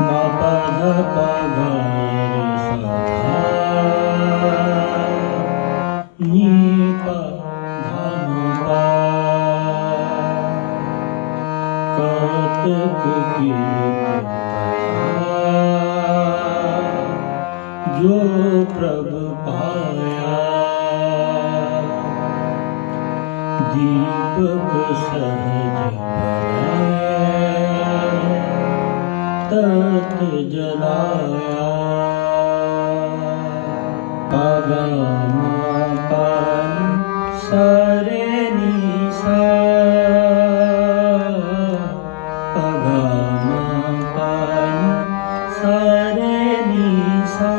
मा पा धा पा गा रे सा धा नी पा धा मा पा करत कृपया जो प्रभु पाया दीपक सहज तत् जलाया पागा मा पा सा रे नी सा पागा मा पा सा रे नी सा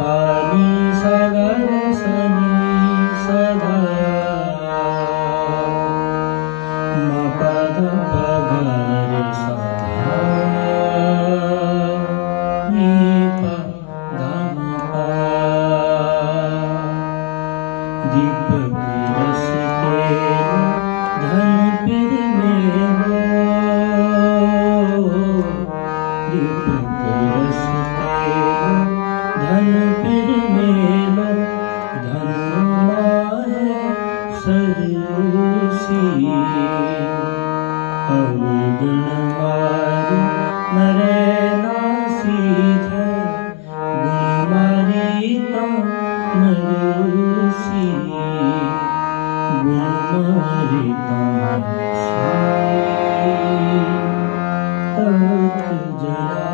पा नी सा गा रे सा नी सा धा मा पा धा पा गा रे सा धा नी पा धा मा पा दीपक रस तेरो धन पिर मेरो दीपक रस तेरो धन पिर मेरो धन माहे सरसी अवगुण मारू मरे ना सीधे गुण मारी ता मरसी गुण मारी ता मरसी तत् जला